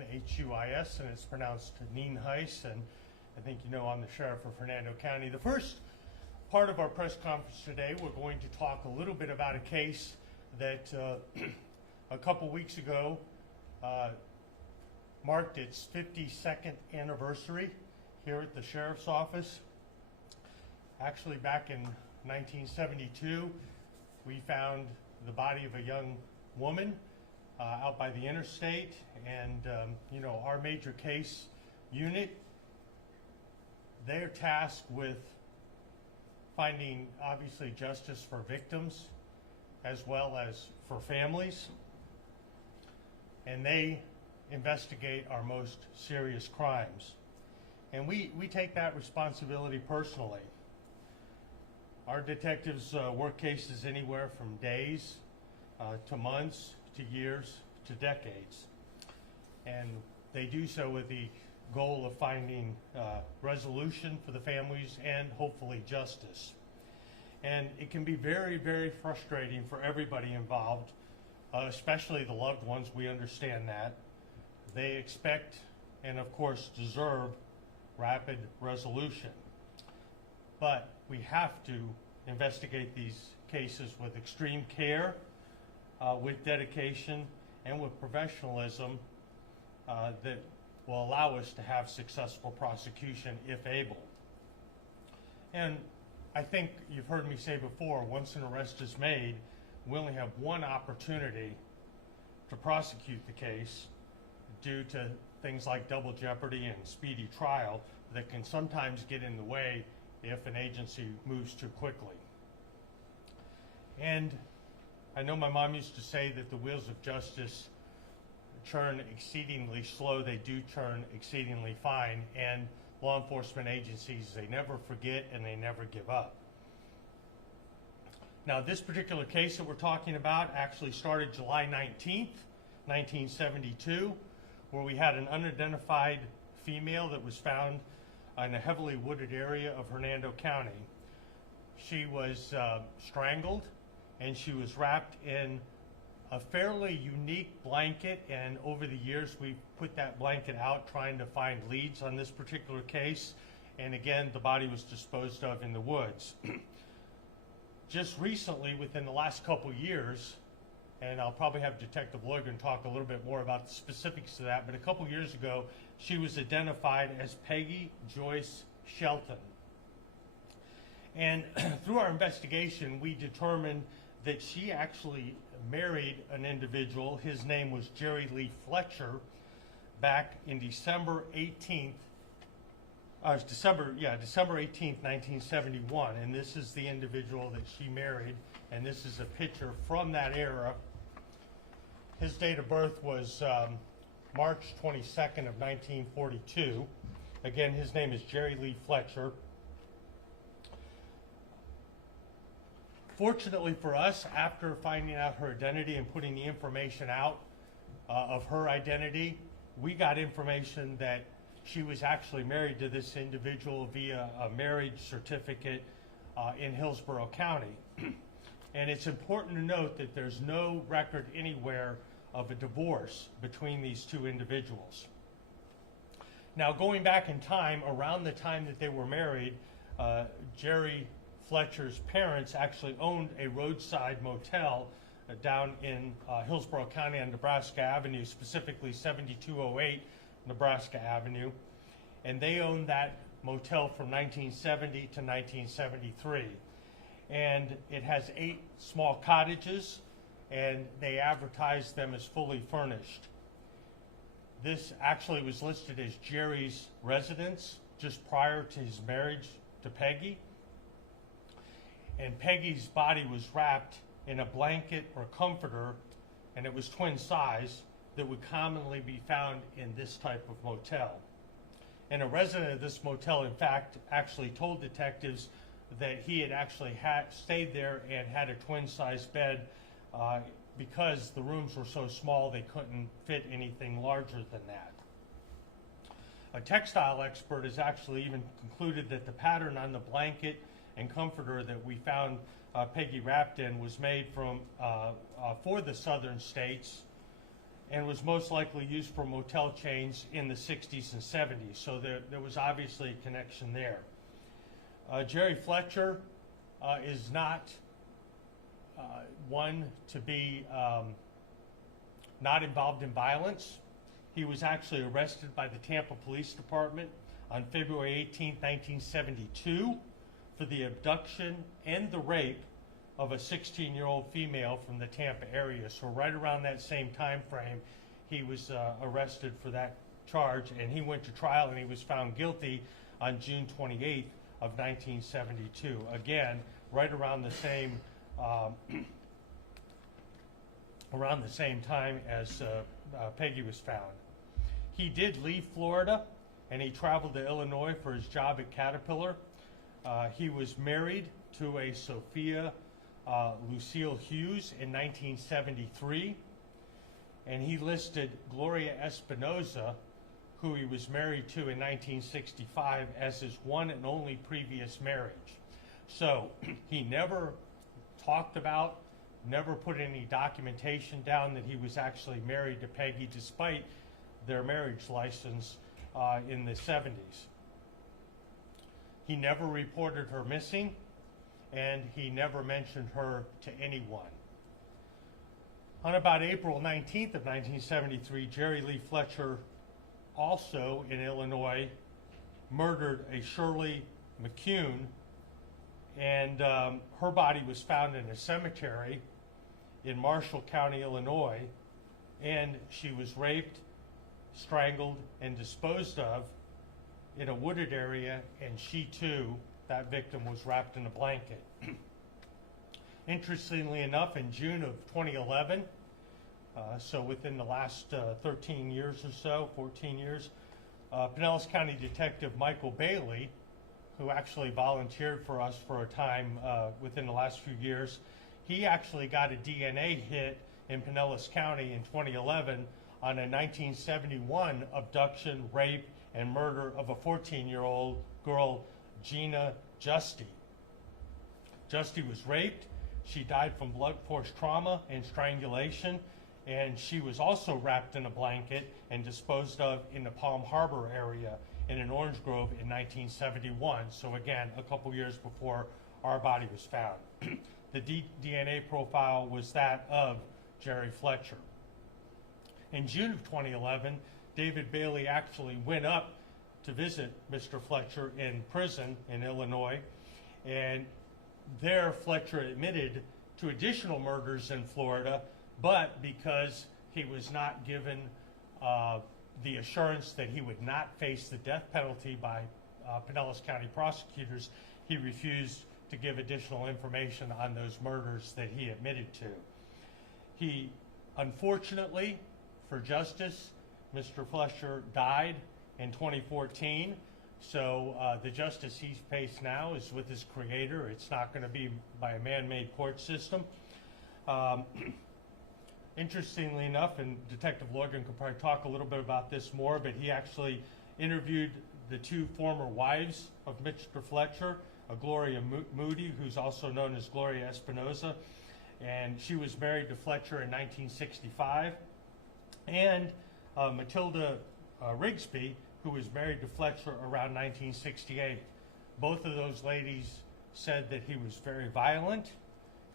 Nienhuis, and it's pronounced Nienhuis, and I think you know I'm the sheriff of Hernando County. The first part of our press conference today, we're going to talk a little bit about a case that a couple weeks ago marked its 52nd anniversary here at the sheriff's office. Actually, back in 1972, we found the body of a young woman out by the interstate, and our major case unit, they're tasked with finding, obviously, justice for victims as well as for families, and they investigate our most serious crimes. And we take that responsibility personally. Our detectives work cases anywhere from days to months to years to decades. And they do so with the goal of finding resolution for the families and hopefully justice. And it can be very, very frustrating for everybody involved, especially the loved ones. We understand that. They expect and of course deserve rapid resolution. But we have to investigate these cases with extreme care, with dedication, and with professionalism that will allow us to have successful prosecution if able. And I think you've heard me say before, once an arrest is made, we only have one opportunity to prosecute the case due to things like double jeopardy and speedy trial that can sometimes get in the way if an agency moves too quickly. And I know my mom used to say that the wheels of justice churn exceedingly slow. They do churn exceedingly fine, and law enforcement agencies, they never forget and they never give up. Now, this particular case that we're talking about actually started July 19th, 1972, where we had an unidentified female that was found in a heavily wooded area of Hernando County. She was strangled, and she was wrapped in a fairly unique blanket, and over the years we've put that blanket out trying to find leads on this particular case, and again the body was disposed of in the woods. Just recently, within the last couple years, and I'll probably have Detective Logan talk a little bit more about the specifics of that, but a couple years ago she was identified as Peggy Joyce Shelton. And through our investigation we determined that she actually married an individual. His name was Jerry Lee Fletcher back in December 18th, 1971, and this is the individual that she married, and this is a picture from that era. His date of birth was March 22nd of 1942. Again, his name is Jerry Lee Fletcher. Fortunately for us, after finding out her identity and putting the information out of her identity, we got information that she was actually married to this individual via a marriage certificate in Hillsborough County. And it's important to note that there's no record anywhere of a divorce between these two individuals. Now, going back in time, around the time that they were married, Jerry Fletcher's parents actually owned a roadside motel down in Hillsborough County on Nebraska Avenue, specifically 7208 Nebraska Avenue, and they owned that motel from 1970 to 1973. And it has 8 small cottages, and they advertised them as fully furnished. This actually was listed as Jerry's residence just prior to his marriage to Peggy. And Peggy's body was wrapped in a blanket or comforter, and it was twin size, that would commonly be found in this type of motel. And a resident of this motel, in fact, actually told detectives that he had actually stayed there and had a twin size bed because the rooms were so small they couldn't fit anything larger than that. A textile expert has actually even concluded that the pattern on the blanket and comforter that we found Peggy wrapped in was made from for the southern states, and was most likely used for motel chains in the 60s and 70s. So there was obviously a connection there. Jerry Fletcher is not one to be not involved in violence. He was actually arrested by the Tampa Police Department on February 18, 1972 for the abduction and the rape of a 16-year-old female from the Tampa area. So right around that same time frame, he was arrested for that charge, and he went to trial and he was found guilty on June 28th of 1972. Again, right around the same time as Peggy was found. He did leave Florida and he traveled to Illinois for his job at Caterpillar. He was married to a Sophia Lucille Hughes in 1973, and he listed Gloria Espinoza, who he was married to in 1965, as his one and only previous marriage. So he never talked about, never put any documentation down that he was actually married to Peggy, despite their marriage license in the 70s. He never reported her missing, and he never mentioned her to anyone. On about April 19th of 1973, Jerry Lee Fletcher, also in Illinois, murdered a Shirley McCune, and her body was found in a cemetery in Marshall County, Illinois, and she was raped, strangled, and disposed of in a wooded area, and she too, that victim, was wrapped in a blanket. Interestingly enough, in June of 2011, so within the last 13 years or so, 14 years, Pinellas County Detective Michael Bailey, who actually volunteered for us for a time within the last few years, he actually got a DNA hit in Pinellas County in 2011 on a 1971 abduction, rape, and murder of a 14-year-old girl, Gina Justy. Justy was raped. She died from blunt force trauma and strangulation, and she was also wrapped in a blanket and disposed of in the Palm Harbor area in an orange grove in 1971. So again, a couple years before our body was found. The DNA profile was that of Jerry Fletcher. In June of 2011, David Bailey actually went up to visit Mr. Fletcher in prison in Illinois, and there Fletcher admitted to additional murders in Florida, but because he was not given the assurance that he would not face the death penalty by Pinellas County prosecutors, he refused to give additional information on those murders that he admitted to. He, unfortunately, for justice, Mr. Fletcher died in 2014, so the justice he faces now is with his creator. It's not going to be by a man-made court system. Interestingly enough, and Detective Logan could probably talk a little bit about this more, but he actually interviewed the two former wives of Mr. Fletcher, Gloria Moody, who's also known as Gloria Espinoza, and she was married to Fletcher in 1965, and Matilda Rigsby, who was married to Fletcher around 1968. Both of those ladies said that he was very violent,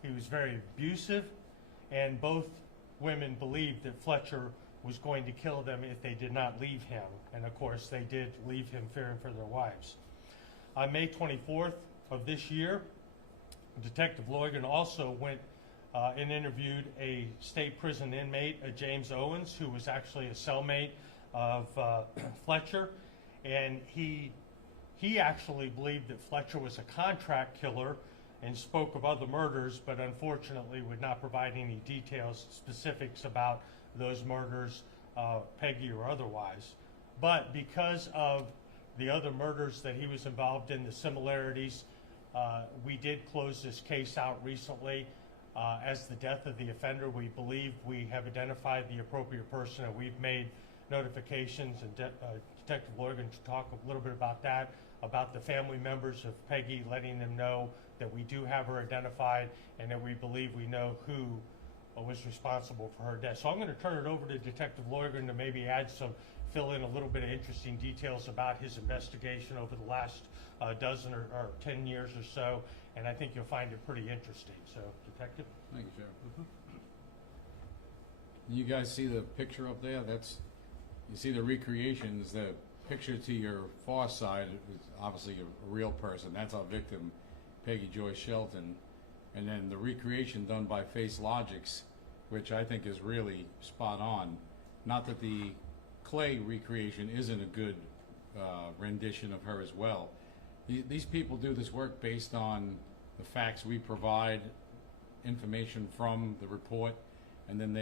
he was very abusive, and both women believed that Fletcher was going to kill them if they did not leave him. And of course, they did leave him fearing for their wives. On May 24th of this year, Detective Logan also went and interviewed a state prison inmate, James Owens, who was actually a cellmate of Fletcher, and he actually believed that Fletcher was a contract killer and spoke of other murders, but unfortunately would not provide any details, specifics about those murders, Peggy or otherwise. But because of the other murders that he was involved in, the similarities, we did close this case out recently. As the death of the offender, we believe we have identified the appropriate person, and we've made notifications, and Detective Logan to talk a little bit about that, about the family members of Peggy, letting them know that we do have her identified and that we believe we know who was responsible for her death. So I'm going to turn it over to Detective Loigren to maybe fill in a little bit of interesting details about his investigation over the last dozen or 10 years or so, and I think you'll find it pretty interesting. So, Detective? Thank you, Sheriff. You guys see the picture up there? You see the recreations. The picture to your far side is obviously a real person. That's our victim, Peggy Joyce Shelton. And then the recreation done by Face Logics, which I think is really spot on. Not that the clay recreation isn't a good rendition of her as well. These people do this work based on the facts we provide, information from the report, and then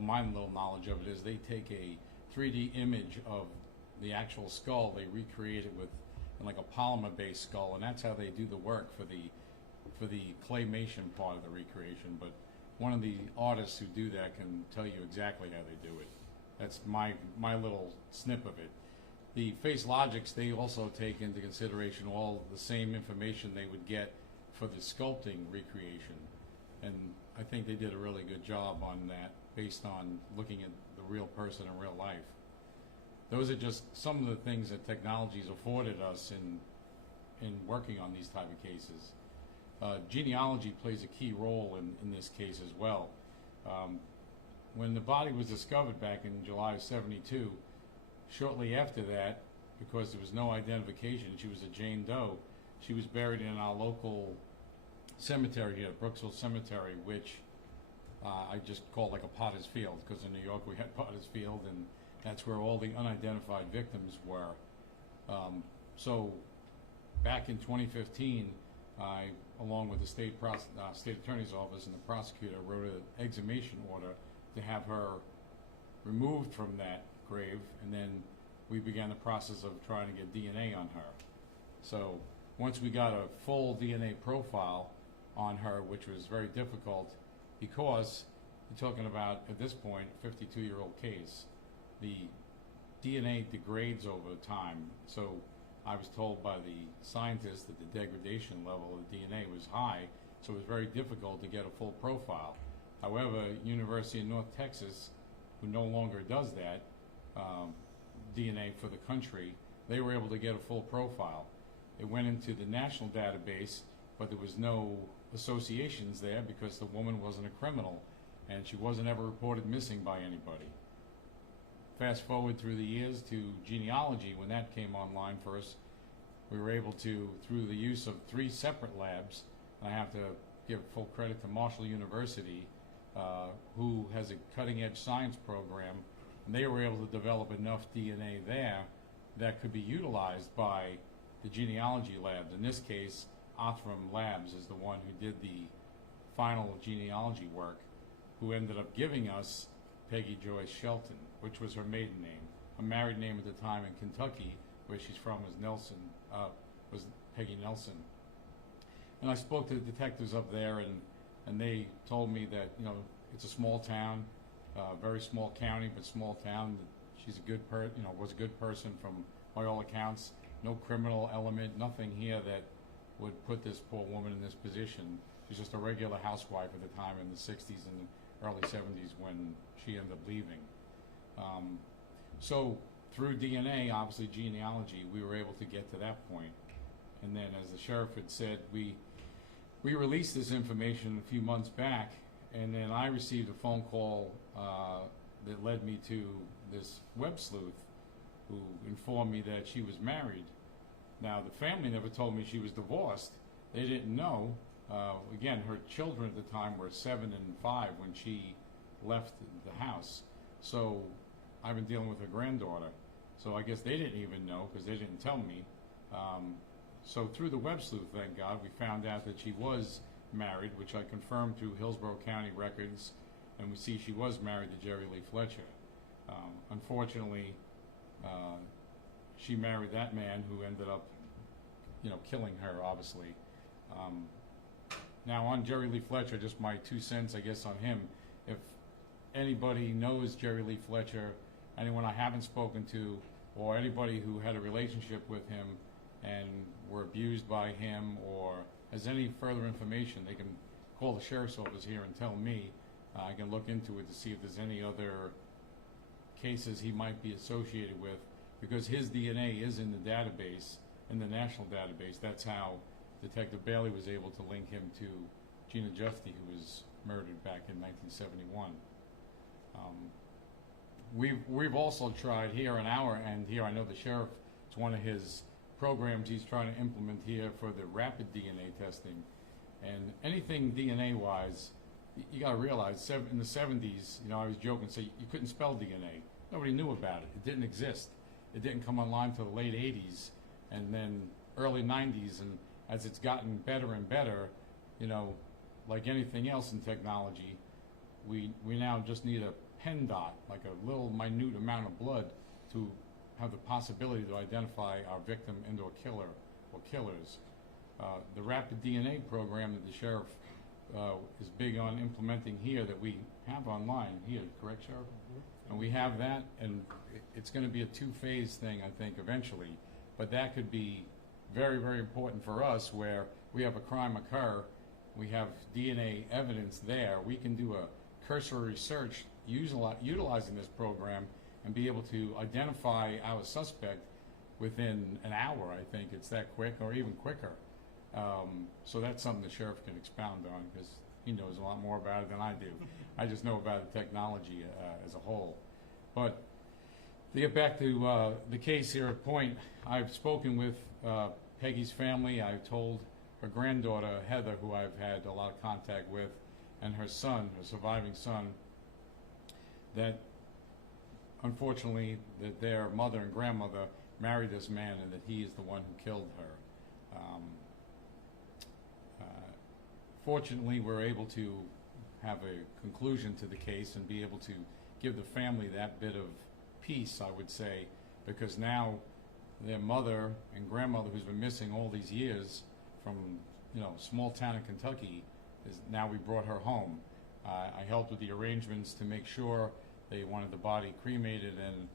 my little knowledge of it is they take a 3D image of the actual skull, they recreate it with like a polymer-based skull, and that's how they do the work for the claymation part of the recreation. But one of the artists who do that can tell you exactly how they do it. That's my little snip of it. The Face Logics, they also take into consideration all the same information they would get for the sculpting recreation. And I think they did a really good job on that based on looking at the real person in real life. Those are just some of the things that technology's afforded us in working on these type of cases. Genealogy plays a key role in this case as well. When the body was discovered back in July of '72, shortly after that, because there was no identification, she was a Jane Doe, she was buried in our local cemetery here, Brooksville Cemetery, which I just call like a Potter's Field, because in New York we had Potter's Field, and that's where all the unidentified victims were. So back in 2015, I, along with the state attorney's office and the prosecutor, wrote an exhumation order to have her removed from that grave, and then we began the process of trying to get DNA on her. So once we got a full DNA profile on her, which was very difficult because you're talking about, at this point, a 52-year-old case, the DNA degrades over time. So I was told by the scientists that the degradation level of the DNA was high, so it was very difficult to get a full profile. However, University of North Texas, who no longer does that, DNA for the country, they were able to get a full profile. It went into the national database, but there was no associations there because the woman wasn't a criminal and she wasn't ever reported missing by anybody. Fast forward through the years to genealogy, when that came online for us, we were able to, through the use of 3 separate labs, and I have to give full credit to Marshall University, who has a cutting-edge science program, and they were able to develop enough DNA there that could be utilized by the genealogy labs. In this case, Othram Labs is the one who did the final genealogy work, who ended up giving us Peggy Joyce Shelton, which was her maiden name. Her married name at the time in Kentucky, where she's from, was Peggy Nelson. And I spoke to the detectives up there, and they told me that, you know, it's a small town, very small county, but small town. She's a good was a good person by all accounts. No criminal element, nothing here that would put this poor woman in this position. She's just a regular housewife at the time in the 60s and the early 70s when she ended up leaving. So through DNA, obviously genealogy, we were able to get to that point. And then, as the sheriff had said, we released this information a few months back, and then I received a phone call that led me to this web sleuth who informed me that she was married. Now, the family never told me she was divorced. They didn't know. Again, her children at the time were 7 and 5 when she left the house. So I've been dealing with her granddaughter. So I guess they didn't even know because they didn't tell me. So through the web sleuth, thank God, we found out that she was married, which I confirmed through Hillsborough County records, and we see she was married to Jerry Lee Fletcher. Unfortunately, she married that man who ended up, killing her, obviously. Now, on Jerry Lee Fletcher, just my 2 cents, I guess, on him. If anybody knows Jerry Lee Fletcher, anyone I haven't spoken to, or anybody who had a relationship with him and were abused by him, or has any further information, they can call the sheriff's office here and tell me. I can look into it to see if there's any other cases he might be associated with, because his DNA is in the database, in the national database. That's how Detective Bailey was able to link him to Gina Jufte, who was murdered back in 1971. We've also tried here on our end here. I know the sheriff, it's one of his programs he's trying to implement here for the rapid DNA testing. And anything DNA-wise, you got to realize, in the 70s, you know, I was joking, say you couldn't spell DNA. Nobody knew about it. It didn't exist. It didn't come online till the late 80s and then early 90s. And as it's gotten better and better, you know, like anything else in technology, we now just need a pen dot, like a little minute amount of blood, to have the possibility to identify our victim and or killer or killers. The rapid DNA program that the sheriff is big on implementing here, that we have online here, correct, Sheriff? Mm-hmm. And we have that, and it's going to be a two-phase thing, I think, eventually. But that could be very, very important for us, where we have a crime occur, we have DNA evidence there, we can do a cursory search utilizing this program and be able to identify our suspect within an hour. I think it's that quick, or even quicker. So that's something the sheriff can expound on, because he knows a lot more about it than I do. I just know about the technology as a whole. But to get back to the case here at Point, I've spoken with Peggy's family. I've told her granddaughter, Heather, who I've had a lot of contact with, and her son, her surviving son, that unfortunately that their mother and grandmother married this man, and that he is the one who killed her. Fortunately, we're able to have a conclusion to the case and be able to give the family that bit of peace, I would say, because now their mother and grandmother, who's been missing all these years from, you know, small town in Kentucky, is now we brought her home. I helped with the arrangements to make sure they wanted the body cremated, and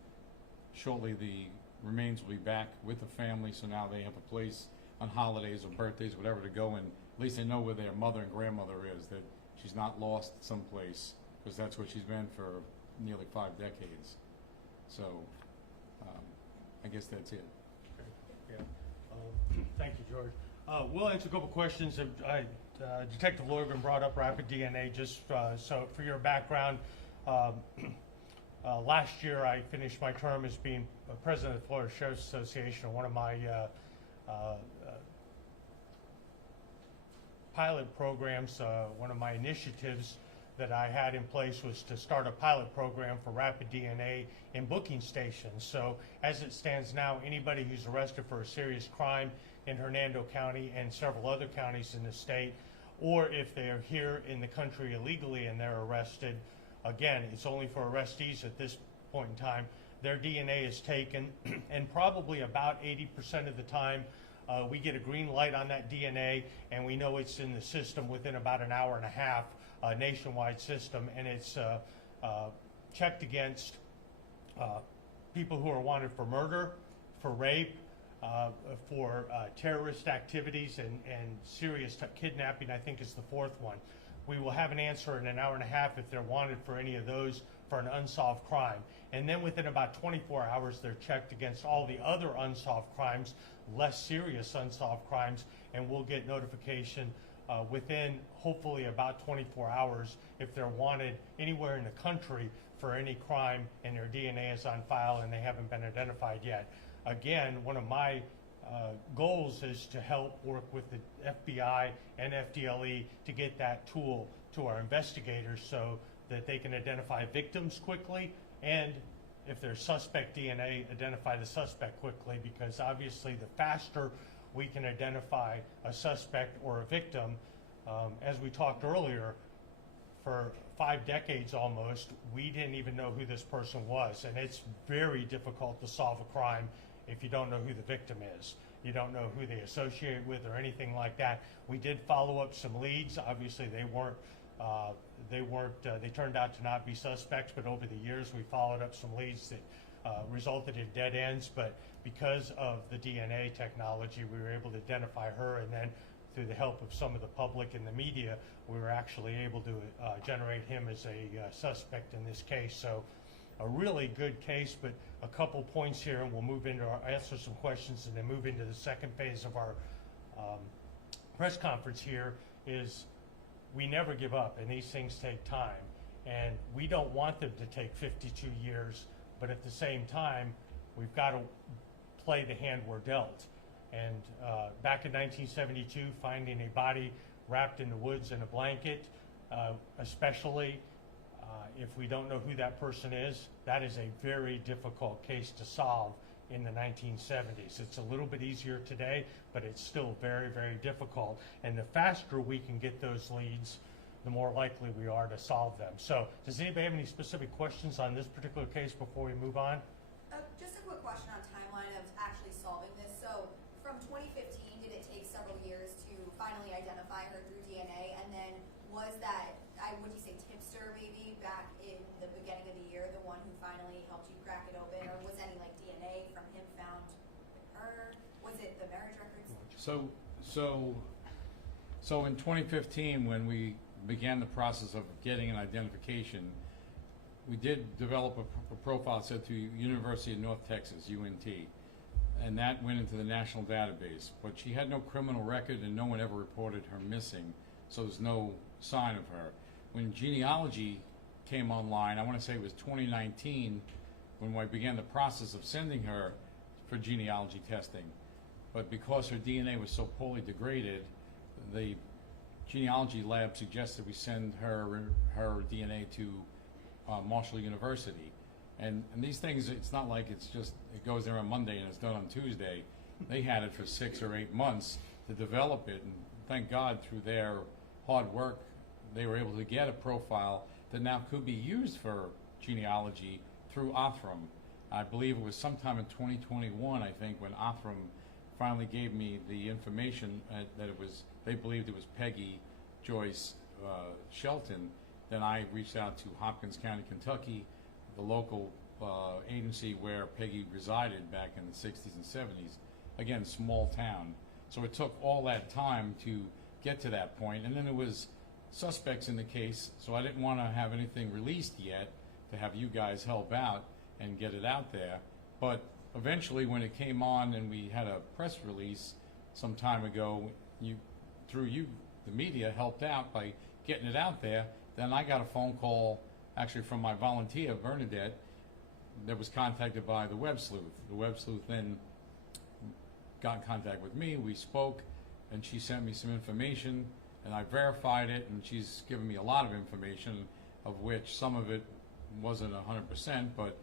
shortly the remains will be back with the family, so now they have a place on holidays or birthdays, whatever, to go, and at least they know where their mother and grandmother is, that she's not lost someplace, because that's where she's been for nearly 5 decades. So I guess that's it. Okay. Yeah. Thank you, George. We'll answer a couple questions. Detective Logan brought up rapid DNA. Just so for your background, last year I finished my term as being president of the Florida Sheriff's Association, and one of my pilot programs, one of my initiatives that I had in place was to start a pilot program for rapid DNA in booking stations. So as it stands now, anybody who's arrested for a serious crime in Hernando County and several other counties in the state, or if they're here in the country illegally and they're arrested, again, it's only for arrestees at this point in time, their DNA is taken, and probably about 80% of the time we get a green light on that DNA, and we know it's in the system within about an hour and a half, nationwide system, and it's checked against people who are wanted for murder, for rape, for terrorist activities, and serious kidnapping, I think is the fourth one. We will have an answer in an hour and a half if they're wanted for any of those for an unsolved crime. And then within about 24 hours, they're checked against all the other unsolved crimes, less serious unsolved crimes, and we'll get notification within hopefully about 24 hours if they're wanted anywhere in the country for any crime and their DNA is on file and they haven't been identified yet. Again, one of my goals is to help work with the FBI and FDLE to get that tool to our investigators so that they can identify victims quickly, and if there's suspect DNA, identify the suspect quickly, because obviously the faster we can identify a suspect or a victim, as we talked earlier, for 5 decades almost, we didn't even know who this person was, and it's very difficult to solve a crime if you don't know who the victim is. You don't know who they associate with or anything like that. We did follow up some leads. Obviously, they turned out to not be suspects, but over the years we followed up some leads that resulted in dead ends. But because of the DNA technology, we were able to identify her, and then through the help of some of the public and the media, we were actually able to generate him as a suspect in this case. So a really good case, but a couple points here, and we'll move into answer some questions and then move into the second phase of our press conference here, is we never give up, and these things take time. And we don't want them to take 52 years, but at the same time, we've got to play the hand we're dealt. And back in 1972, finding a body wrapped in the woods in a blanket, especially if we don't know who that person is, that is a very difficult case to solve in the 1970s. It's a little bit easier today, but it's still very, very difficult. And the faster we can get those leads, the more likely we are to solve them. So does anybody have any specific questions on this particular case before we move on? Just a quick question on timeline of actually solving this. So from 2015, did it take several years to finally identify her through DNA? And then was that, would you say tipster maybe back in the beginning of the year, the one who finally helped you crack it open? Or was any like DNA from him found with her? Was it the marriage records? So in 2015, when we began the process of getting an identification, we did develop a profile that said to University of North Texas, UNT, and that went into the national database. But she had no criminal record and no one ever reported her missing, so there's no sign of her. When genealogy came online, I want to say it was 2019, when I began the process of sending her for genealogy testing. But because her DNA was so poorly degraded, the genealogy lab suggested we send her DNA to Marshall University. And these things, it's not like it's just, it goes there on Monday and it's done on Tuesday. They had it for 6 or 8 months to develop it, and thank God through their hard work, they were able to get a profile that now could be used for genealogy through Othram. I believe it was sometime in 2021, I think, when Othram finally gave me the information that it was, they believed it was Peggy Joyce Shelton. Then I reached out to Hopkins County, Kentucky, the local agency where Peggy resided back in the 60s and 70s. Again, small town. So it took all that time to get to that point. And then there was suspects in the case, so I didn't want to have anything released yet to have you guys help out and get it out there. But eventually, when it came on and we had a press release some time ago, through you, the media helped out by getting it out there. Then I got a phone call, actually from my volunteer, Bernadette, that was contacted by the web sleuth. The web sleuth then got in contact with me, we spoke, and she sent me some information, and I verified it, and she's given me a lot of information, of which some of it wasn't 100%, but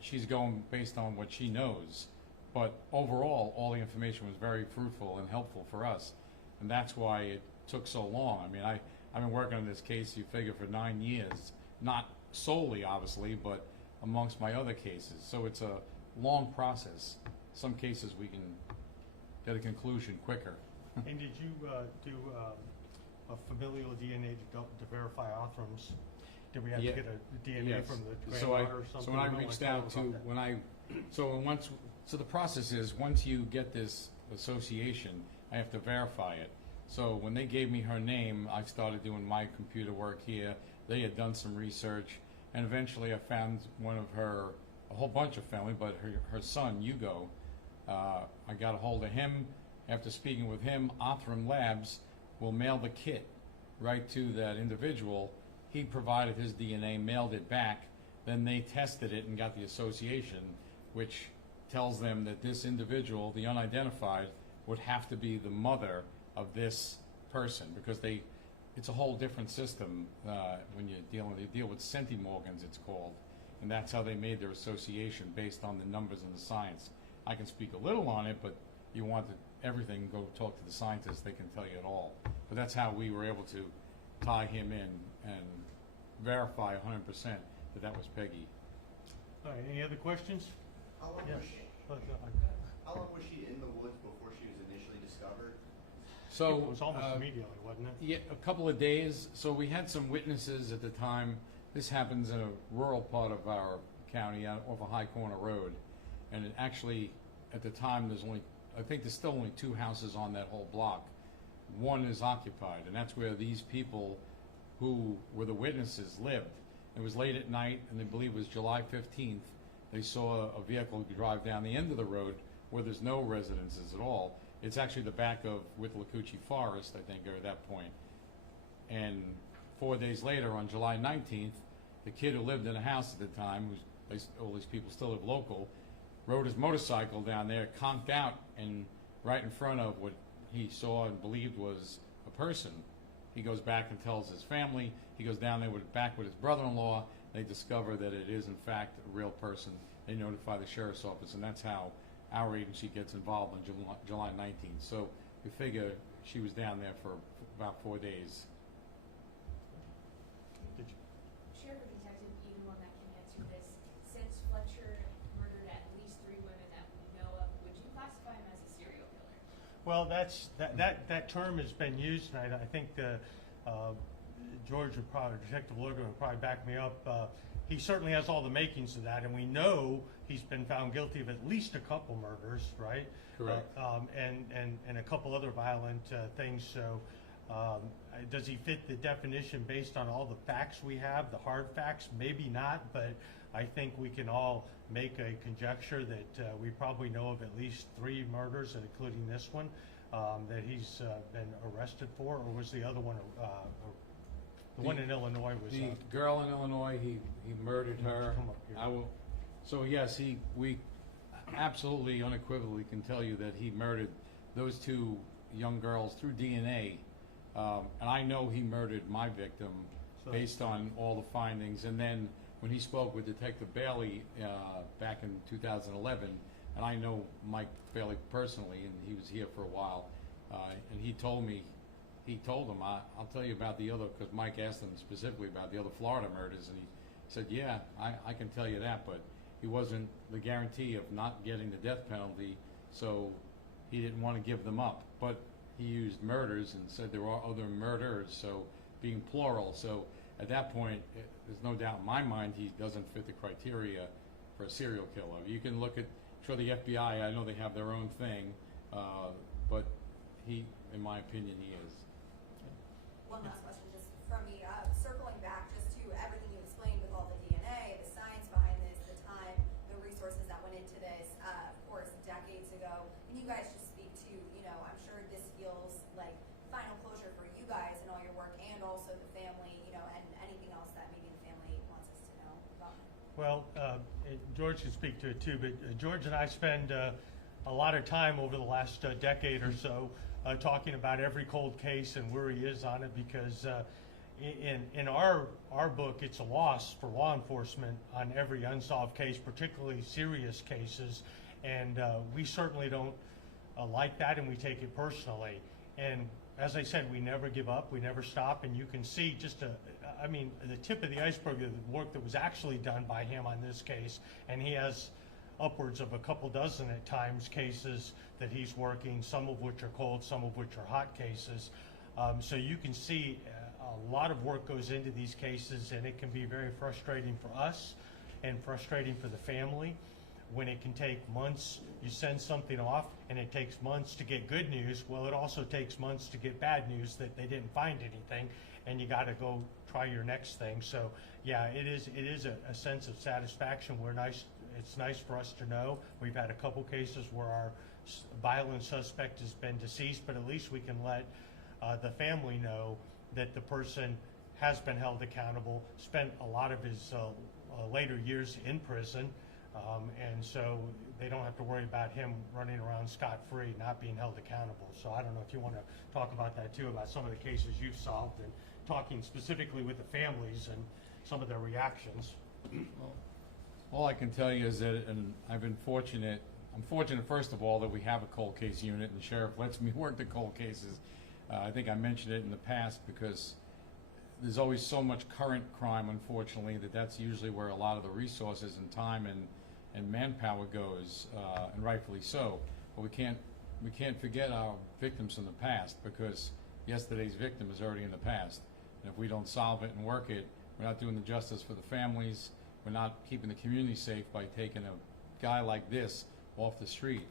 she's going based on what she knows. But overall, all the information was very fruitful and helpful for us, and that's why it took so long. I mean, I've been working on this case, you figure, for 9 years, not solely, obviously, but amongst my other cases. So it's a long process. Some cases we can get a conclusion quicker. And did you do a familial DNA to verify Othram's? Did we have to get a DNA Yes. from the So granddaughter or something? So when I reached out to, so the process is, once you get this association, I have to verify it. So when they gave me her name, I started doing my computer work here. They had done some research, and eventually I found a whole bunch of family, but her son, Hugo, I got a hold of him. After speaking with him, Othram Labs will mail the kit right to that individual. He provided his DNA, mailed it back, then they tested it and got the association, which tells them that this individual, the unidentified, would have to be the mother of this person, because it's a whole different system when they deal with centimorgans, it's called, and that's how they made their association based on the numbers and the science. I can speak a little on it, but you want everything, go talk to the scientists, they can tell you it all. But that's how we were able to tie him in and verify 100% that was Peggy. All right, any other questions? How long Yeah. was she? How long was she in the woods before she was initially discovered? So It was almost immediately, wasn't it? Yeah, a couple of days. So we had some witnesses at the time. This happens in a rural part of our county, off a High Corner Road, and it actually, at the time, I think there's still only 2 houses on that whole block. one is occupied, and that's where these people who were the witnesses lived. It was late at night, and they believe it was July 15th. They saw a vehicle drive down the end of the road where there's no residences at all. It's actually the back of Withlacoochee Forest, I think, at that point. And 4 days later, on July 19th, the kid who lived in the house at the time, all these people still live local, rode his motorcycle down there, conked out, and right in front of what he saw and believed was a person. He goes back and tells his family. He goes down there back with his brother-in-law. They discover that it is, in fact, a real person. They notify the sheriff's office, and that's how our agency gets involved on July 19th. So we figure she was down there for about 4 days. Sheriff or detective, either one that can answer this. Since Fletcher murdered at least 3 women that we know of, would you classify him as a serial killer? Well, that term has been used, and I think George would probably, Detective Logan would probably back me up. He certainly has all the makings of that, and we know he's been found guilty of at least a couple murders, right? Correct. And a couple other violent things. So, does he fit the definition based on all the facts we have, the hard facts? Maybe not, but I think we can all make a conjecture that we probably know of at least 3 murders, including this one, that he's been arrested for. Or was the other one, the one in Illinois was... The girl in Illinois, he murdered her. Come up here. So yes, we absolutely unequivocally can tell you that he murdered those 2 young girls through DNA. And I know he murdered my victim based on all the findings. And then when he spoke with Detective Bailey back in 2011, and I know Mike Bailey personally, and he was here for a while, and he told him, I'll tell you about the other, because Mike asked him specifically about the other Florida murders, and he said, yeah, I can tell you that, but he wasn't the guarantee of not getting the death penalty, so he didn't want to give them up. But he used murders and said there are other murders, so being plural. So at that point, there's no doubt in my mind he doesn't fit the criteria for a serial killer. You can look at, sure, the FBI, I know they have their own thing, but he, in my opinion, he is. One last question, just from me, circling back just to everything you explained with all the DNA, the science behind this, the time, the resources that went into this, of course, decades ago. Can you guys just speak to, I'm sure this feels like final closure for you guys and all your work, and also the family, and anything else that maybe the family wants us to know about? Well, George can speak to it too, but George and I spend a lot of time over the last decade or so talking about every cold case and where he is on it, because in our book, it's a loss for law enforcement on every unsolved case, particularly serious cases, and we certainly don't like that, and we take it personally. And as I said, we never give up, we never stop, and you can see just the tip of the iceberg of the work that was actually done by him on this case, and he has upwards of a couple dozen at times cases that he's working, some of which are cold, some of which are hot cases. So you can see a lot of work goes into these cases, and it can be very frustrating for us and frustrating for the family when it can take months. You send something off and it takes months to get good news. Well, it also takes months to get bad news that they didn't find anything, and you got to go try your next thing. So yeah, it is a sense of satisfaction. It's nice for us to know. We've had a couple cases where our violent suspect has been deceased, but at least we can let the family know that the person has been held accountable, spent a lot of his later years in prison, and so they don't have to worry about him running around scot-free, not being held accountable. So I don't know if you want to talk about that too, about some of the cases you've solved, and talking specifically with the families and some of their reactions. Well, all I can tell you is that, and I've been fortunate, I'm fortunate, first of all, that we have a cold case unit, and the sheriff lets me work the cold cases. I think I mentioned it in the past, because there's always so much current crime, unfortunately, that's usually where a lot of the resources and time and manpower goes, and rightfully so. But we can't forget our victims from the past, because yesterday's victim is already in the past. And if we don't solve it and work it, we're not doing the justice for the families. We're not keeping the community safe by taking a guy like this off the street.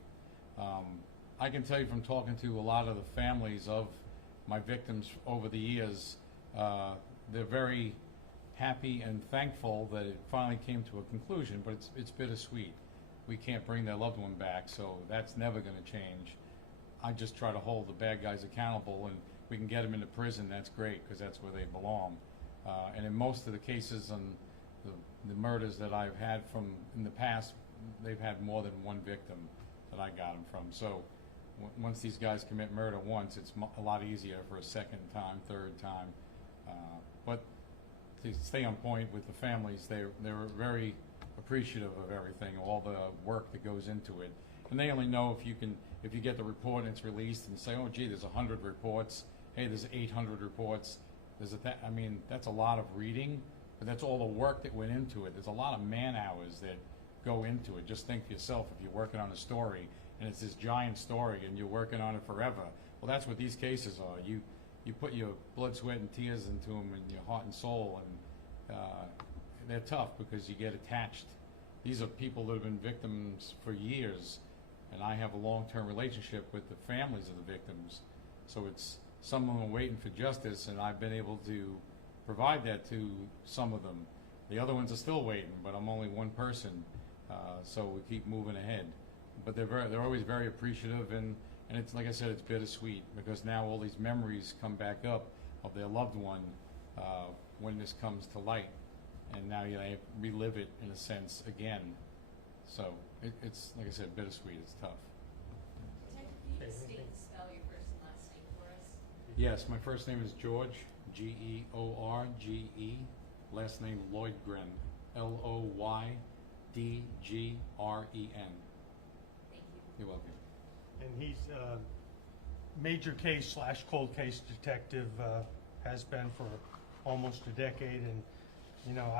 I can tell you from talking to a lot of the families of my victims over the years, they're very happy and thankful that it finally came to a conclusion, but it's bittersweet. We can't bring their loved one back, so that's never going to change. I just try to hold the bad guys accountable, and we can get them into prison. That's great, because that's where they belong. And in most of the cases on the murders that I've had from in the past, they've had more than one victim that I got them from. So once these guys commit murder once, it's a lot easier for a second time, third time. But to stay on point with the families, they're very appreciative of everything, all the work that goes into it. And they only know if you get the report and it's released and say, oh gee, there's 100 reports, hey, there's 800 reports, I mean, that's a lot of reading, but that's all the work that went into it. There's a lot of man hours that go into it. Just think for yourself, if you're working on a story and it's this giant story and you're working on it forever, well, that's what these cases are. You put your blood, sweat, and tears into them, and your heart and soul, and they're tough because you get attached. These are people that have been victims for years, and I have a long-term relationship with the families of the victims. So it's some of them are waiting for justice, and I've been able to provide that to some of them. The other ones are still waiting, but I'm only one person, so we keep moving ahead. But they're always very appreciative, and it's like I said, it's bittersweet because now all these memories come back up of their loved one when this comes to light, and now you relive it in a sense again. So it's like I said, bittersweet. It's tough. Detective, can you just state and spell your first and last name for us? Yes, my first name is George, George. Last name Loydgren, Loydgren. Thank you. You're welcome. And he's a major case / cold case detective, has been for almost a decade. And, you know,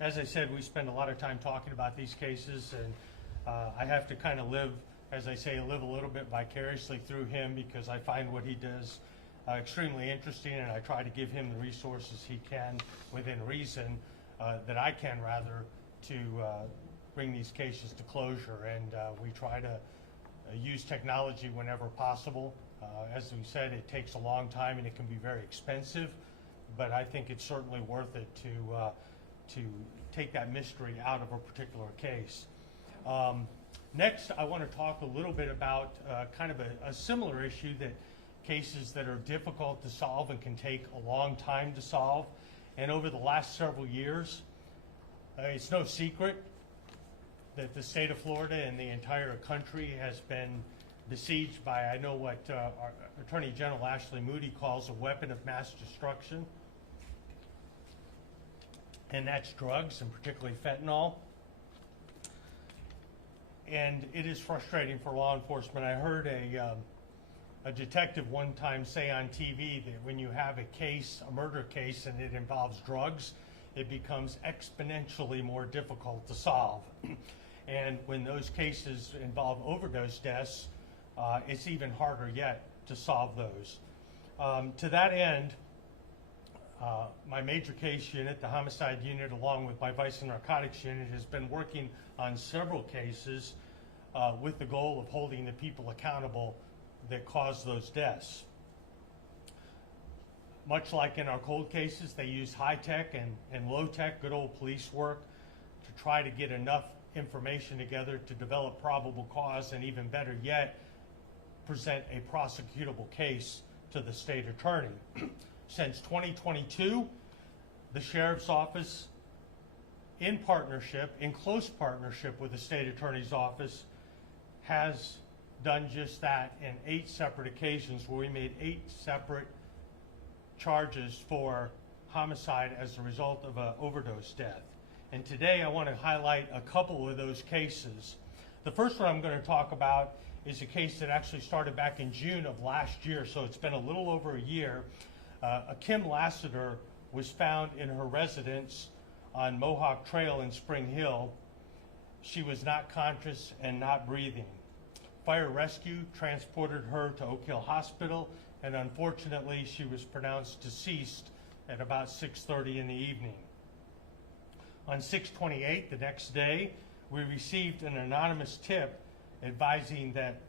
as I said, we spend a lot of time talking about these cases, and I have to kind of live, as I say, live a little bit vicariously through him because I find what he does extremely interesting, and I try to give him the resources he can within reason, that I can rather, to bring these cases to closure. And we try to use technology whenever possible. As we said, it takes a long time and it can be very expensive, but I think it's certainly worth it to take that mystery out of a particular case. Next, I want to talk a little bit about kind of a similar issue, that cases that are difficult to solve and can take a long time to solve. And over the last several years, it's no secret that the state of Florida and the entire country has been besieged by, I know what our Attorney General Ashley Moody calls a weapon of mass destruction, and that's drugs, and particularly fentanyl. And it is frustrating for law enforcement. I heard a detective one time say on TV that when you have a murder case, and it involves drugs, it becomes exponentially more difficult to solve. And when those cases involve overdose deaths, it's even harder yet to solve those. To that end, my major case unit, the homicide unit, along with my vice and narcotics unit, has been working on several cases with the goal of holding the people accountable that caused those deaths. Much like in our cold cases, they use high-tech and low-tech, good old police work, to try to get enough information together to develop probable cause, and even better yet, present a prosecutable case to the state attorney. Since 2022, the Sheriff's Office, in close partnership with the state attorney's office, has done just that in 8 separate occasions, where we made 8 separate charges for homicide as a result of an overdose death. And today I want to highlight a couple of those cases. The first one I'm going to talk about is a case that actually started back in June of last year, so it's been a little over a year. A Kim Lassiter was found in her residence on Mohawk Trail in Spring Hill. She was not conscious and not breathing. Fire rescue transported her to Oak Hill Hospital, and unfortunately she was pronounced deceased at about 6:30 in the evening. On 6/28, the next day, we received an anonymous tip advising that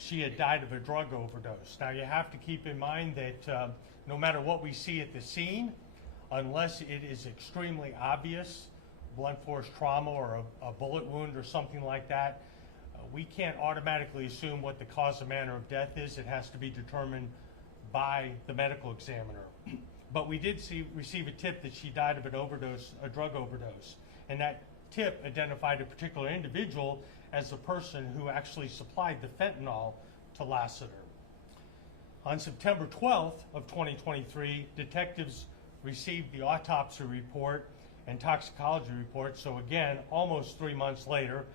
she had died of a drug overdose. Now, you have to keep in mind that no matter what we see at the scene, unless it is extremely obvious, blunt force trauma or a bullet wound or something like that, we can't automatically assume what the cause and manner of death is. It has to be determined by the medical examiner. But we did receive a tip that she died of an overdose, a drug overdose. And that tip identified a particular individual as the person who actually supplied the fentanyl to Lassiter. On September 12th of 2023, detectives received the autopsy report and toxicology report, so again, almost 3 months later,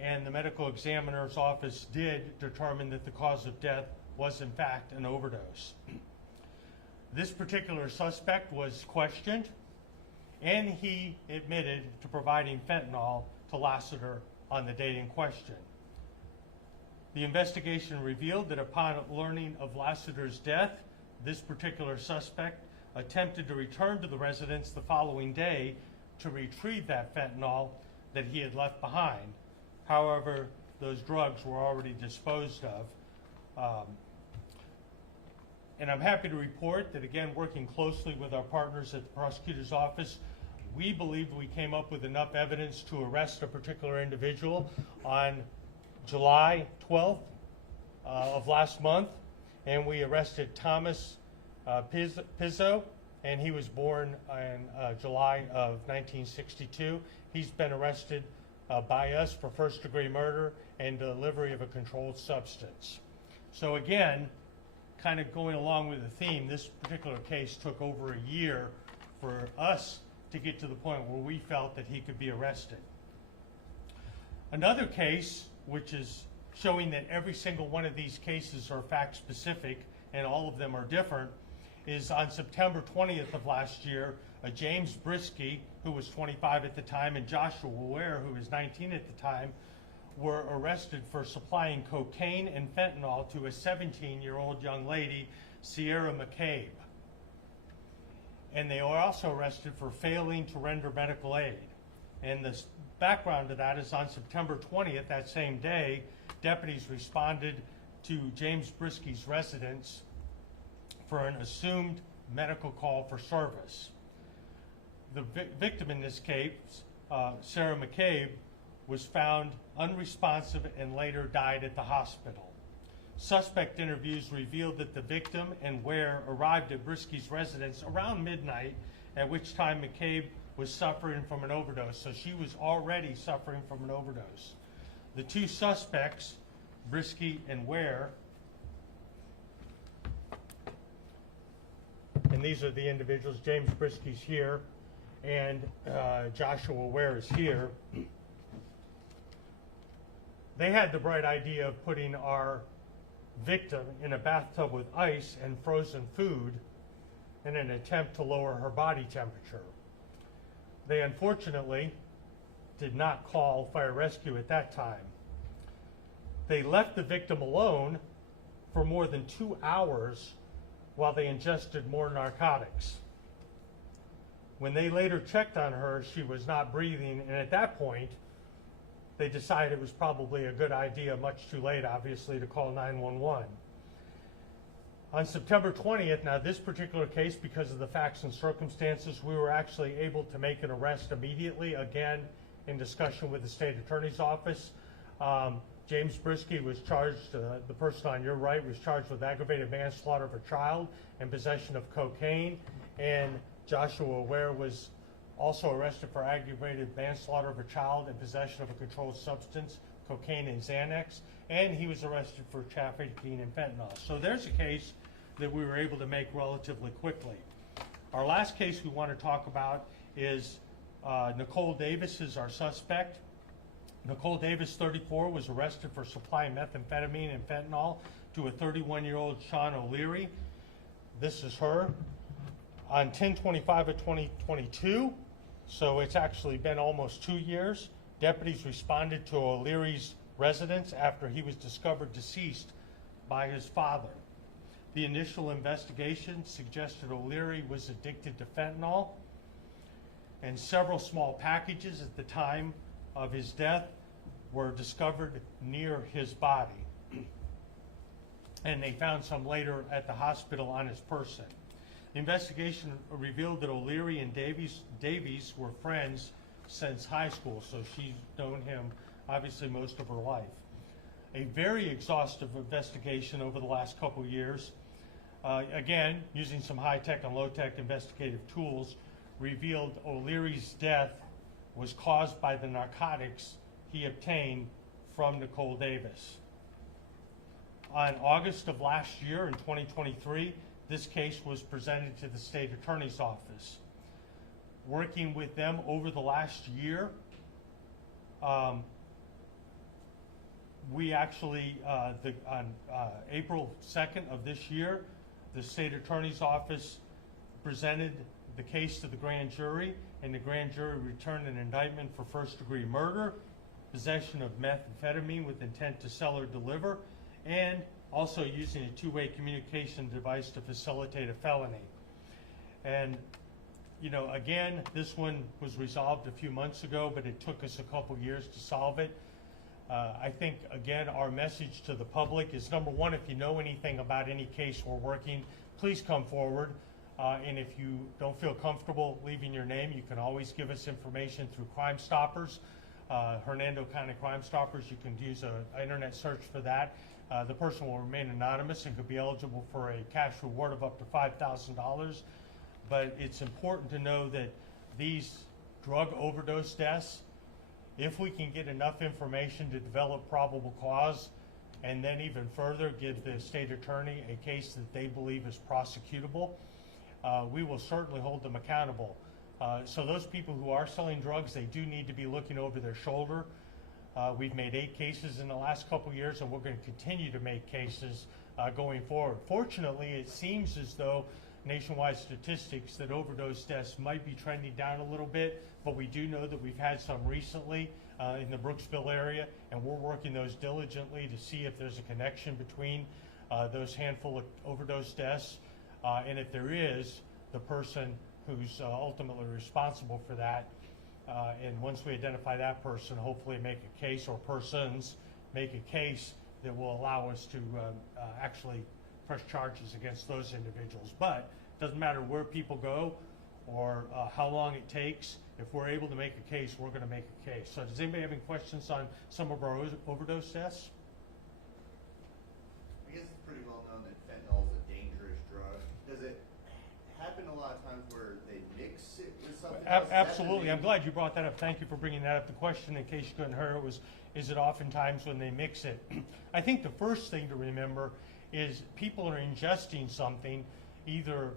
and the medical examiner's office did determine that the cause of death was in fact an overdose. This particular suspect was questioned, and he admitted to providing fentanyl to Lassiter on the date in question. The investigation revealed that upon learning of Lassiter's death, this particular suspect attempted to return to the residence the following day to retrieve that fentanyl that he had left behind. However, those drugs were already disposed of. And I'm happy to report that, again, working closely with our partners at the prosecutor's office, we believed we came up with enough evidence to arrest a particular individual on July 12th of last month, and we arrested Thomas Pizzo, and he was born in July of 1962. He's been arrested by us for first-degree murder and delivery of a controlled substance. So again, kind of going along with the theme, this particular case took over a year for us to get to the point where we felt that he could be arrested. Another case, which is showing that every single one of these cases are fact-specific and all of them are different, is on September 20th of last year, James Brisky, who was 25 at the time, and Joshua Ware, who was 19 at the time, were arrested for supplying cocaine and fentanyl to a 17-year-old young lady, Sierra McCabe. And they were also arrested for failing to render medical aid. And the background to that is on September 20th, that same day, deputies responded to James Brisky's residence for an assumed medical call for service. The victim in this case, Sarah McCabe, was found unresponsive and later died at the hospital. Suspect interviews revealed that the victim and Ware arrived at Brisky's residence around midnight, at which time McCabe was suffering from an overdose, so she was already suffering from an overdose. The two suspects, Brisky and Ware, and these are the individuals, James Brisky's here, and Joshua Ware is here. They had the bright idea of putting our victim in a bathtub with ice and frozen food in an attempt to lower her body temperature. They unfortunately did not call fire rescue at that time. They left the victim alone for more than 2 hours while they ingested more narcotics. When they later checked on her, she was not breathing, and at that point, they decided it was probably a good idea, much too late, obviously, to call 911. On September 20th, now this particular case, because of the facts and circumstances, we were actually able to make an arrest immediately, again, in discussion with the state attorney's office. James Brisky was charged, the person on your right was charged with aggravated manslaughter of a child and possession of cocaine, and Joshua Ware was also arrested for aggravated manslaughter of a child and possession of a controlled substance, cocaine and Xanax, and he was arrested for trafficking in fentanyl. So there's a case that we were able to make relatively quickly. Our last case we want to talk about is Nicole Davis is our suspect. Nicole Davis, 34, was arrested for supplying methamphetamine and fentanyl to a 31-year-old Sean O'Leary. This is her. On 10/25 of 2022, so it's actually been almost 2 years, deputies responded to O'Leary's residence after he was discovered deceased by his father. The initial investigation suggested O'Leary was addicted to fentanyl, and several small packages at the time of his death were discovered near his body. and they found some later at the hospital on his person. The investigation revealed that O'Leary and Davies were friends since high school, so she's known him obviously most of her life. A very exhaustive investigation over the last couple years, again, using some high-tech and low-tech investigative tools, revealed O'Leary's death was caused by the narcotics he obtained from Nicole Davis. On August of last year, in 2023, this case was presented to the state attorney's office. Working with them over the last year, we actually, on April 2nd of this year, the state attorney's office presented the case to the grand jury, and the grand jury returned an indictment for first-degree murder, possession of methamphetamine with intent to sell or deliver, and also using a two-way communication device to facilitate a felony. And, you know, again, this one was resolved a few months ago, but it took us a couple years to solve it. I think, again, our message to the public is, number one, if you know anything about any case we're working, please come forward. And if you don't feel comfortable leaving your name, you can always give us information through Crime Stoppers, Hernando County Crime Stoppers. You can use an internet search for that. The person will remain anonymous and could be eligible for a cash reward of up to $5,000. But it's important to know that these drug overdose deaths, if we can get enough information to develop probable cause, and then even further give the state attorney a case that they believe is prosecutable, we will certainly hold them accountable. So those people who are selling drugs, they do need to be looking over their shoulder. We've made 8 cases in the last couple years, and we're going to continue to make cases going forward. Fortunately, it seems as though nationwide statistics that overdose deaths might be trending down a little bit, but we do know that we've had some recently in the Brooksville area, and we're working those diligently to see if there's a connection between those handful of overdose deaths, and if there is, the person who's ultimately responsible for that. And once we identify that person, hopefully make a case, or persons make a case that will allow us to actually press charges against those individuals. But it doesn't matter where people go or how long it takes. If we're able to make a case, we're going to make a case. So does anybody have any questions on some of our overdose deaths? I guess it's pretty well known that fentanyl is a dangerous drug. Does it happen a lot of times where they mix it with something else? Absolutely. I'm glad you brought that up. Thank you for bringing that up. The question, in case you couldn't hear it, was, is it oftentimes when they mix it? I think the first thing to remember is people are ingesting something either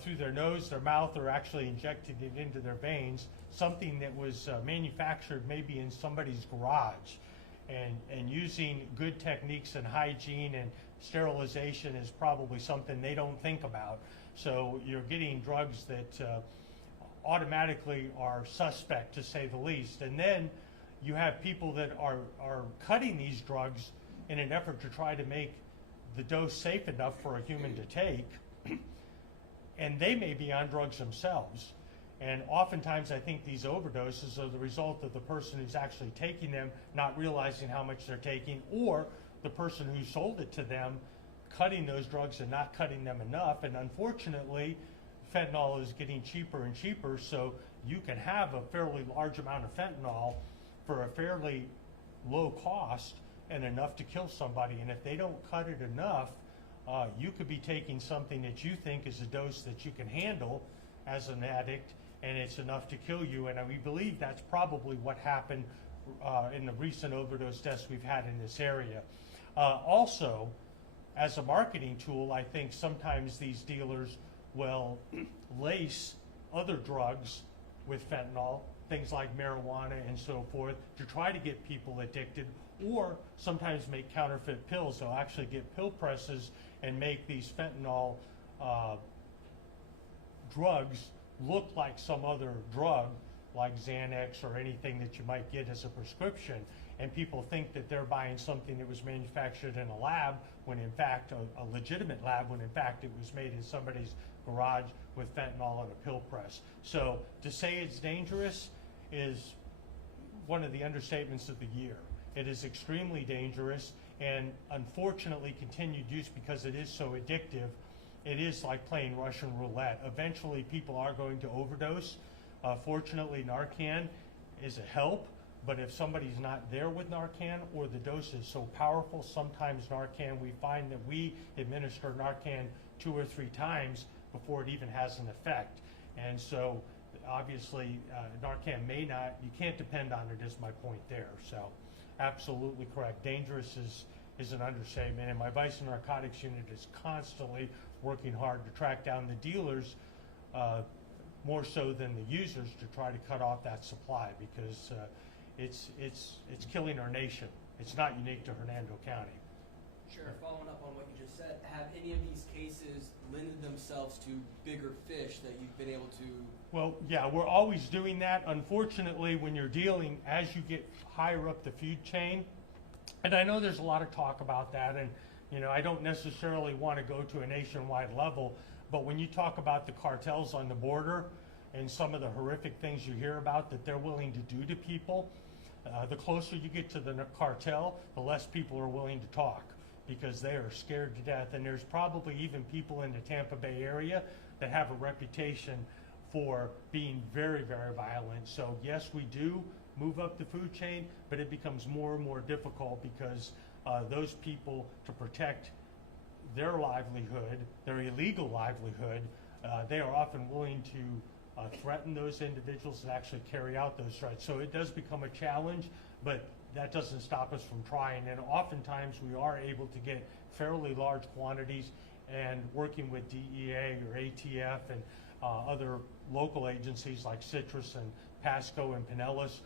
through their nose, their mouth, or actually injecting it into their veins, something that was manufactured maybe in somebody's garage. And using good techniques and hygiene and sterilization is probably something they don't think about. So you're getting drugs that automatically are suspect, to say the least. And then you have people that are cutting these drugs in an effort to try to make the dose safe enough for a human to take, and they may be on drugs themselves. And oftentimes I think these overdoses are the result of the person who's actually taking them not realizing how much they're taking, or the person who sold it to them cutting those drugs and not cutting them enough. And unfortunately, fentanyl is getting cheaper and cheaper, so you can have a fairly large amount of fentanyl for a fairly low cost and enough to kill somebody. And if they don't cut it enough, you could be taking something that you think is a dose that you can handle as an addict, and it's enough to kill you. And we believe that's probably what happened in the recent overdose deaths we've had in this area. Also, as a marketing tool, I think sometimes these dealers will lace other drugs with fentanyl, things like marijuana and so forth, to try to get people addicted, or sometimes make counterfeit pills. They'll actually get pill presses and make these fentanyl drugs look like some other drug, like Xanax or anything that you might get as a prescription. And people think that they're buying something that was manufactured in a lab, when in fact, a legitimate lab, when in fact it was made in somebody's garage with fentanyl and a pill press. So to say it's dangerous is one of the understatements of the year. It is extremely dangerous, and unfortunately continued use, because it is so addictive, it is like playing Russian roulette. Eventually people are going to overdose. Fortunately, Narcan is a help, but if somebody's not there with Narcan, or the dose is so powerful, sometimes Narcan, we find that we administer Narcan 2 or 3 times before it even has an effect. And so obviously Narcan may not, you can't depend on it, is my point there. So absolutely correct. Dangerous is an understatement, and my vice and narcotics unit is constantly working hard to track down the dealers, more so than the users, to try to cut off that supply, because it's killing our nation. It's not unique to Hernando County. Sure, following up on what you just said, have any of these cases lended themselves to bigger fish that you've been able to? Well, yeah, we're always doing that. Unfortunately, when you're dealing, as you get higher up the food chain, and I know there's a lot of talk about that, and you know, I don't necessarily want to go to a nationwide level, but when you talk about the cartels on the border and some of the horrific things you hear about that they're willing to do to people, the closer you get to the cartel, the less people are willing to talk, because they are scared to death. And there's probably even people in the Tampa Bay area that have a reputation for being very, very violent. So yes, we do move up the food chain, but it becomes more and more difficult, because those people, to protect their livelihood, their illegal livelihood, they are often willing to threaten those individuals and actually carry out those threats. So it does become a challenge, but that doesn't stop us from trying. And oftentimes we are able to get fairly large quantities, and working with DEA or ATF and other local agencies like Citrus and Pasco and Pinellas,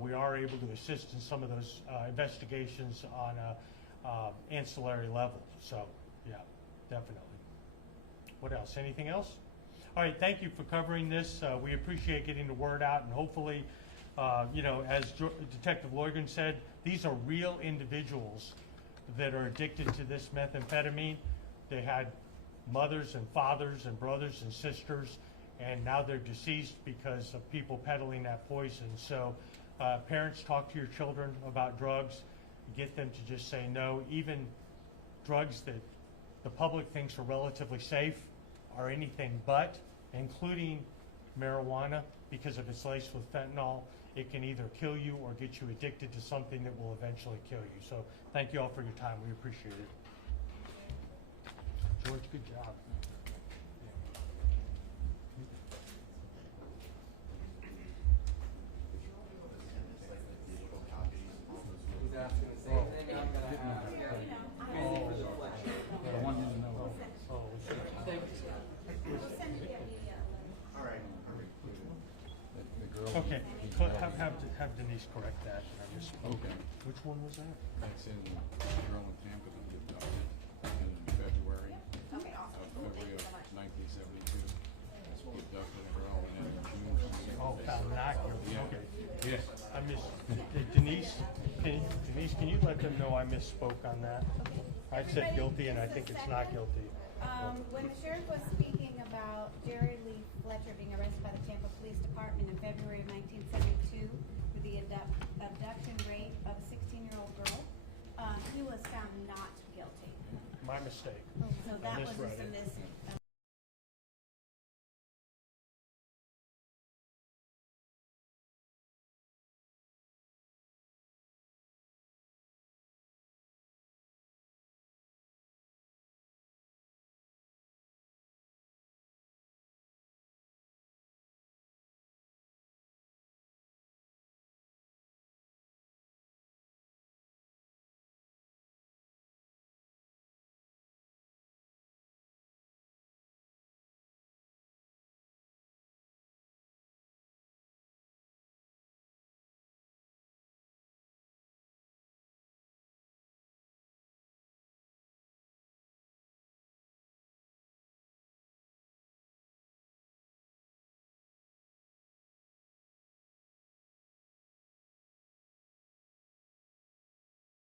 we are able to assist in some of those investigations on a ancillary level. So yeah, definitely. What else? Anything else? All right, thank you for covering this. We appreciate getting the word out, and hopefully, you know, as Detective Loigren said, these are real individuals that are addicted to this methamphetamine. They had mothers and fathers and brothers and sisters, and now they're deceased because of people peddling that poison. So parents, talk to your children about drugs. Get them to just say no. Even drugs that the public thinks are relatively safe are anything but, including marijuana, because if it's laced with fentanyl, it can either kill you or get you addicted to something that will eventually kill you. So thank you all for your time. We appreciate it. George, good job. Was asking the same thing I'm gonna ask. I wanted to know. Thank you. All right. The girl. Okay, have Denise correct that. I misspoke. Okay. Which one was that? That's in girl in Tampa that was abducted in February. Okay, awesome. February Thank you of so much. 1972. He abducted a girl, and then in June. Oh, found not guilty. Yeah. Okay. Yes. I missed. Denise, can you let them know I misspoke on that? I said guilty, and I think it's not guilty. When the sheriff was speaking about Jerry Lee Fletcher being arrested by the Tampa Police Department in February of 1972 for the abduction rape of a 16-year-old girl, he was found not guilty. My mistake. So I that was misread just a it.